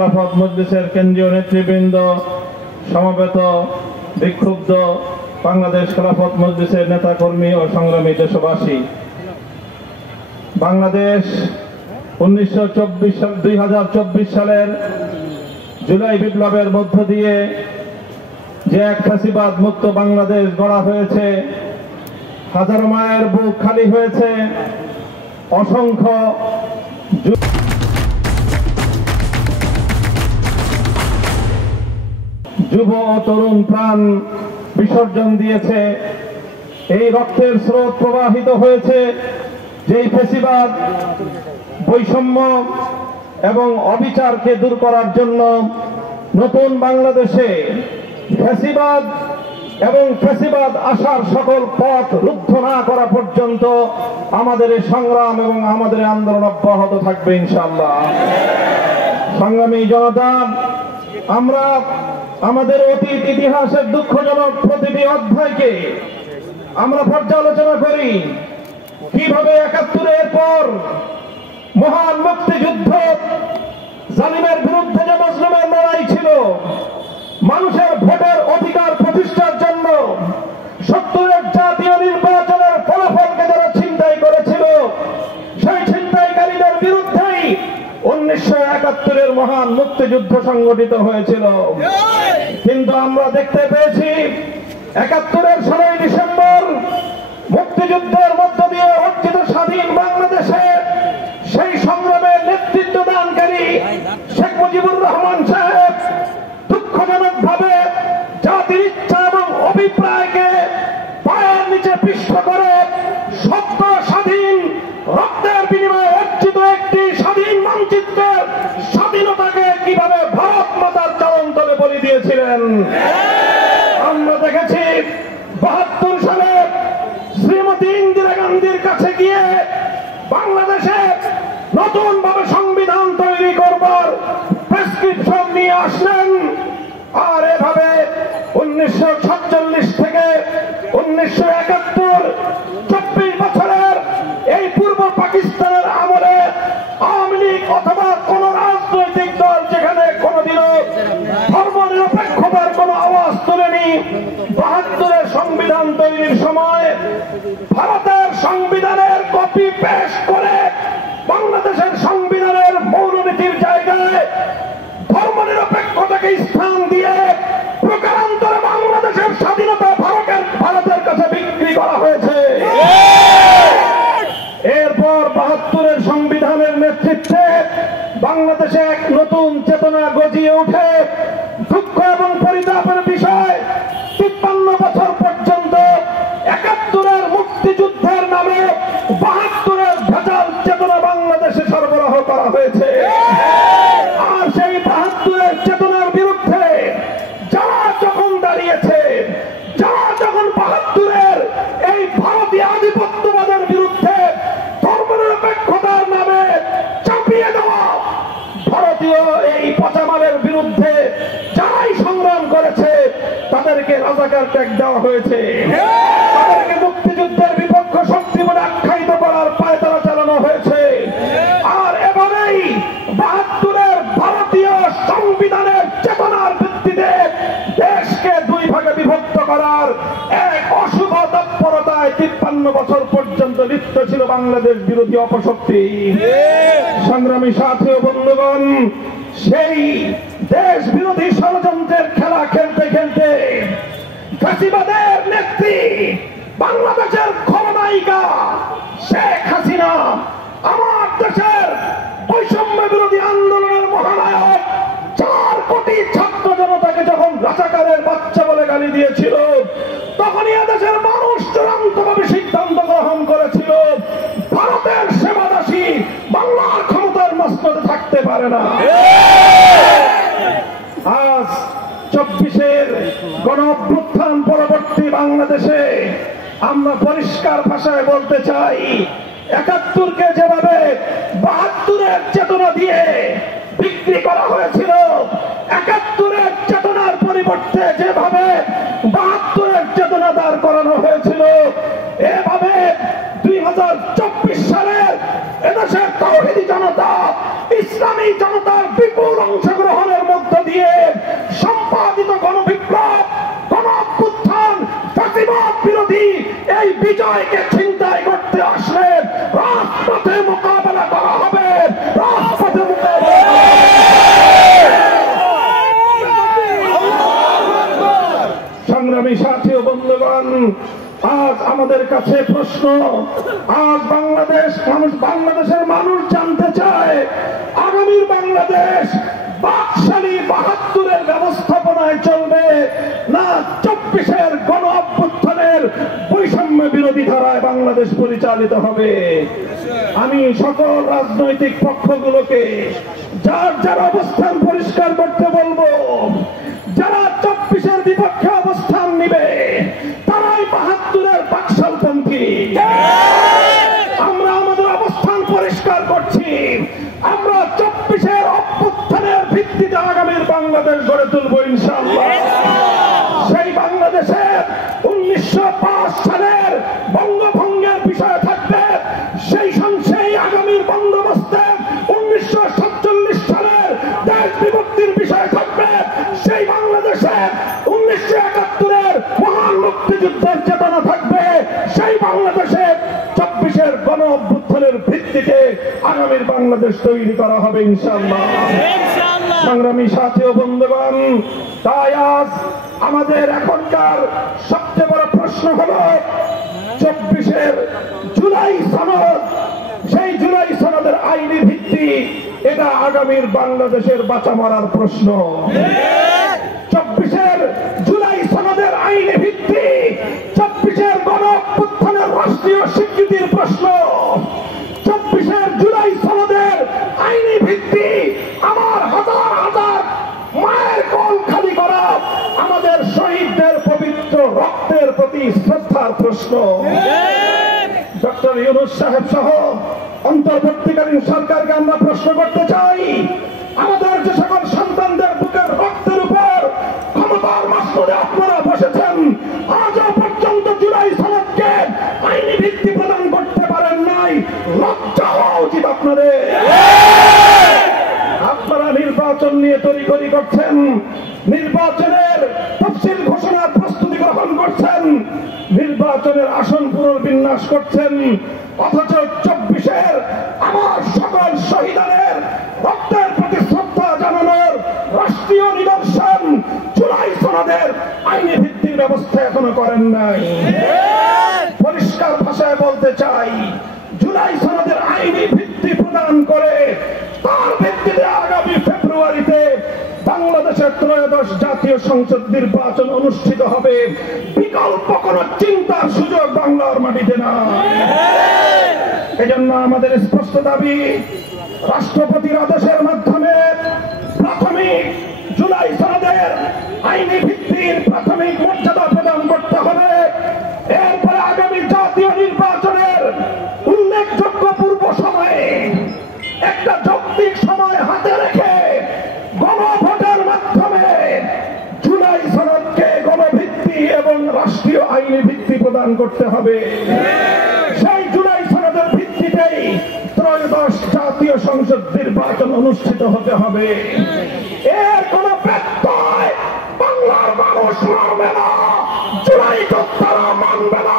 খেলাফত মজলিসের কেন্দ্রীয় নেতৃবৃন্দ, সমবেত বিক্ষুব্ধ বাংলাদেশ খেলাফত মজলিসের নেতাকর্মী ও সংগ্রামী দেশবাসী, বাংলাদেশ 2024 সালের জুলাই বিপ্লবের মধ্য দিয়ে যে এক ফ্যাসিবাদ মুক্ত বাংলাদেশ গড়া হয়েছে, হাজারো মায়ের বুক খালি হয়েছে, অসংখ্য যুব ও তরুণ প্রাণ বিসর্জন দিয়েছে। এই রক্তের স্রোত প্রবাহিত হয়েছে যেই ফ্যাসিবাদ, বৈষম্য এবং অবিচারকে দূর করার জন্য নতুন বাংলাদেশে ফ্যাসিবাদ এবং ফ্যাসিবাদ আসার সকল পথ রুদ্ধ না করা পর্যন্ত আমাদের এই সংগ্রাম এবং আমাদের আন্দোলন অব্যাহত থাকবে ইনশাআল্লাহ। সংগ্রামী জনতা, আমরা আমাদের অতীত ইতিহাসের দুঃখজনক প্রতিটি অধ্যায়কে আমরা পর্যালোচনা করি। কিভাবে ৭১-এর পর মহান মুক্তিযুদ্ধ, জালিমের বিরুদ্ধে যে মজলুমের লড়াই ছিল, মানুষের ভোটের অধিকার প্রতিষ্ঠার জন্য ৭০-এর জাতীয় নির্বাচনের ফলাফলকে যারা ছিনতাই করেছিল, সেই ছিনতাইকারীদের বিরুদ্ধেই ১৯৭১-এর মহান মুক্তিযুদ্ধ সংগঠিত হয়েছিল। কিন্তু আমরা দেখতে পেয়েছি ৭১-এর ১৬ই ডিসেম্বর মুক্তিযুদ্ধের মধ্য দিয়ে অর্জিত স্বাধীন বাংলাদেশে সেই সংগ্রামের নেতৃত্ব দানকারী শেখ মুজিবুর রহমান সাহেব দুঃখজনক ভাবে জাতির ইচ্ছা এবং অভিপ্রায়কে পায়ের নিচে পিষ্ট করে সত্য স্বাধীন রক্তের বিনিময়ে অর্জিত একটি স্বাধীন মানচিত্রের স্বাধীনতাকে কিভাবে ভারত মাতার চরণতলে বলি দিয়েছিলেন। আমরা দেখেছি ৭২ সালে শ্রীমতী ইন্দিরা গান্ধীর কাছে গিয়ে বাংলাদেশে নতুন ভাবে সংবিধান তৈরি করবার প্রেসক্রিপশন নিয়ে আসলেন। আর এভাবে ১৯৪৭ থেকে ১৯৭১, ২৪ বছরের এই পূর্ব পাকিস্তানের আমলে আওয়ামী লীগ অথবা কোন রাজনৈতিক দল যেখানে কোনদিনও ধর্ম নিরপেক্ষতার কোন আওয়াজ তোলেনি, ৭২-এর সংবিধান তৈরির সময় ভারতের সংবিধানের কপি পেশ করে বাংলাদেশের সংবিধানের মৌলনীতির জায়গায় ধর্ম নিরপেক্ষতাকে স্থান দিয়ে প্রকারান্তরে বাংলাদেশের স্বাধীনতা ভারতের কাছে বিক্রি করা হয়েছে। এরপর ৭২-এর সংবিধানের নেতৃত্বে বাংলাদেশে এক নতুন চেতনা গজিয়ে ওঠে। দুঃখ এবং পরিতাপের বিষয়, ৫৩ বছর পর্যন্ত ৭১-এর মুক্তিযুদ্ধের নামে ৭২-এর ভেজাল চেতনা বাংলাদেশে সরবরাহ করা হয়েছে। আর সেই ৭২-এর চেতনার বিরুদ্ধে যারা যখন দাঁড়িয়েছে, যারা যখন ৭২-এর এই ভারতীয় আধিপত্যবাদের বিরুদ্ধে ধর্মনিরপেক্ষতার নামে চাপিয়ে দেওয়া ভারতীয় এই পচামালের বিরুদ্ধে যারাই সংগ্রাম করেছে, তাদেরকে রাজাকার ট্যাগ দেওয়া হয়েছে, তাদেরকে মুক্তিযুদ্ধের বিপক্ষ শক্তি বলে আখ্যায়িত করার পায়তারা চালানো হয়েছে। আর এভাবেই ৭২-এর ভারতীয় সংবিধানের চেতনার ভিত্তিতে দেশকে দুই ভাগে বিভক্ত করার এক অশুভ তৎপরতায় ৫৩ বছর পর্যন্ত লিপ্ত ছিল বাংলাদেশ বিরোধী অপশক্তি। সংগ্রামী সাথী ও বন্ধুগণ, সেই দেশ বিরোধী ষড়যন্ত্রের খেলা খেলতে খেলতে ফ্যাসিবাদের নেত্রী, বাংলাদেশের খলনায়িকা শেখ হাসিনা, আমার দেশের বৈষম্য বিরোধী আন্দোলনের মহানায়ক ৪ কোটি ছাত্র জনতাকে যখন রাজাকারের বাচ্চা বলে গালি দিয়েছিল, তখনই এদেশের মানুষ চূড়ান্তভাবে সিদ্ধান্ত গ্রহণ করেছিল ভারতের সেবাদাসী বাংলার ক্ষমতার মস্তদে থাকতে পারে না। আজ ২৪-এর গণঅভ্যুত্থান পরবর্তী বাংলাদেশে আমরা পরিষ্কার ভাষায় বলতে চাই, ৭১-কে যেভাবে ৭২-এর চেতনা দিয়ে বিক্রি করা হয়েছিল, ৭১-এর চেতনার পরিবর্তে যেভাবে ৭২-এর চেতনা দাঁড় করানো হয়েছিল, এভাবে ২০২৪ সালের এদেশের তাওহীদি জনতা, ইসলামী জনতার বিপুল অংশগ্রহণ বিজয়কে ছিনতাই করতে আসলে রাজপথে মোকাবেলা করা হবে, রাজপথে মোকাবেলা করা হবে। সংগ্রামী সাথী ও বন্ধুগণ, আজ আমাদের কাছে প্রশ্ন, আজ বাংলাদেশের মানুষ জানতে চায় আগামীর বাংলাদেশ বাকশালী ৭২-এর ব্যবস্থাপনায় চলবে না ২৪-এর গণ অভ্যুত্থানের বৈষম্য বিরোধী ধারায় বাংলাদেশ পরিচালিত হবে। আমি সকল রাজনৈতিক পক্ষগুলোকে যার যার অবস্থান পরিষ্কার করতে বলবো। যারা ২৪-এর বিপক্ষে অবস্থান নিবে তারাই ৭২-এর বাকশালপন্থী। আমরা আমাদের অবস্থান পরিষ্কার করছি। আমরা ২৪-এর অভ্যুত্থানের ভিত্তিতে আগামীর বাংলাদেশ গড়ে তুলব ইনশাআল্লাহ। সেই বাংলাদেশে ১৯০৫ সালের বঙ্গভঙ্গের বিষয় থাকবে, সেই আগামীর বন্দোবস্তে ১৯৪৭ সালের দেশ বিভক্তির বিষয় থাকবে, সেই বাংলাদেশে ১৯৭১-এর মহান মুক্তিযুদ্ধের চেতনা থাকবে, সেই বাংলাদেশে ২৪-এর গণ অভ্যুত্থানের ভিত্তিতে আগামীর বাংলাদেশ তৈরি করা হবে ইনশাআল্লাহ। সংগ্রামী সাথী ও বন্ধুগণ, তাই আজ আমাদের এখনকার সবচেয়ে বড় প্রশ্ন হল ২৪-এর জুলাই সনদ। সেই জুলাই সনদের আইনি ভিত্তি, এটা আগামীর বাংলাদেশের বাঁচা মরার প্রশ্ন। ২৪-এর জুলাই সনদের আইনি ভিত্তি ২৪-এর গণ অভ্যুত্থানের রাষ্ট্রীয় স্বীকৃতির প্রশ্ন। ২৪-এর জুলাই সনদের আইনি ভিত্তি আমার হাজার হাজার মায়ের কোল খালি করা আমাদের শহীদদের পবিত্র রক্তের প্রতি শ্রদ্ধার প্রশ্ন। ডক্টর ইউনূস সাহেব সহ অন্তর্বর্তীকালীন সরকারকে আমরা প্রশ্ন করতে চাই, আমাদের যে সকল সন্তানদের বুকের রক্তের উপর ক্ষমতার মাসনদে আপনারা বসেছেন, আজও পর্যন্ত জুলাই সনদকে আইনি ভিত্তি প্রদান করতে পারেন নাই। লজ্জা হওয়া উচিত আপনাদের। আপনারা নির্বাচন নিয়ে তড়িঘড়ি করছেন, নির্বাচনের তফসিল ঘোষণার প্রস্তুতি গ্রহণ করছেন, নির্বাচনের আসন পুনর্বিন্যাস করছেন, অথচ ২৪-এর আমার সকল শহীদের রক্তের প্রতি শ্রদ্ধা জানানোর রাষ্ট্রীয় নিদর্শন জুলাই সনদের আইনি ভিত্তির ব্যবস্থা এখনো করেন নাই। পরিষ্কার ভাষায় বলতে চাই, জুলাই সনদের আইনি ভিত্তি প্রদান করে তার ভিত্তিতে আগামী ফেব্রুয়ারিতে বাংলাদেশের ত্রয়োদশ জাতীয় সংসদ নির্বাচন অনুষ্ঠিত হবে। বিকল্প কোন চিন্তার সুযোগ বাংলার মাটিতে না। এজন্য আমাদের স্পষ্ট দাবি, রাষ্ট্রপতির আদেশের মাধ্যমে প্রাথমিক জুলাই সনদের আইনি ভিত্তির প্রাথমিক মর্যাদা প্রদান করতে হবে। এরপরে আগামী জাতীয় নির্বাচনের উল্লেখযোগ্য পূর্ব সময়ে একটা যৌক্তিক সময় হাতে রেখে গণভোটের মাধ্যমে জুলাই সনদকে গণভিত্তি এবং রাষ্ট্রীয় আইনি ভিত্তি প্রদান করতে হবে। সেই জুলাই সনদের ভিত্তিতেই ত্রয়োদশ জাতীয় সংসদ নির্বাচন অনুষ্ঠিত হতে হবে। এর কোন ব্যত্যয় বাংলার মানুষ মানবে না, জুলাই যোদ্ধারা মানবে না।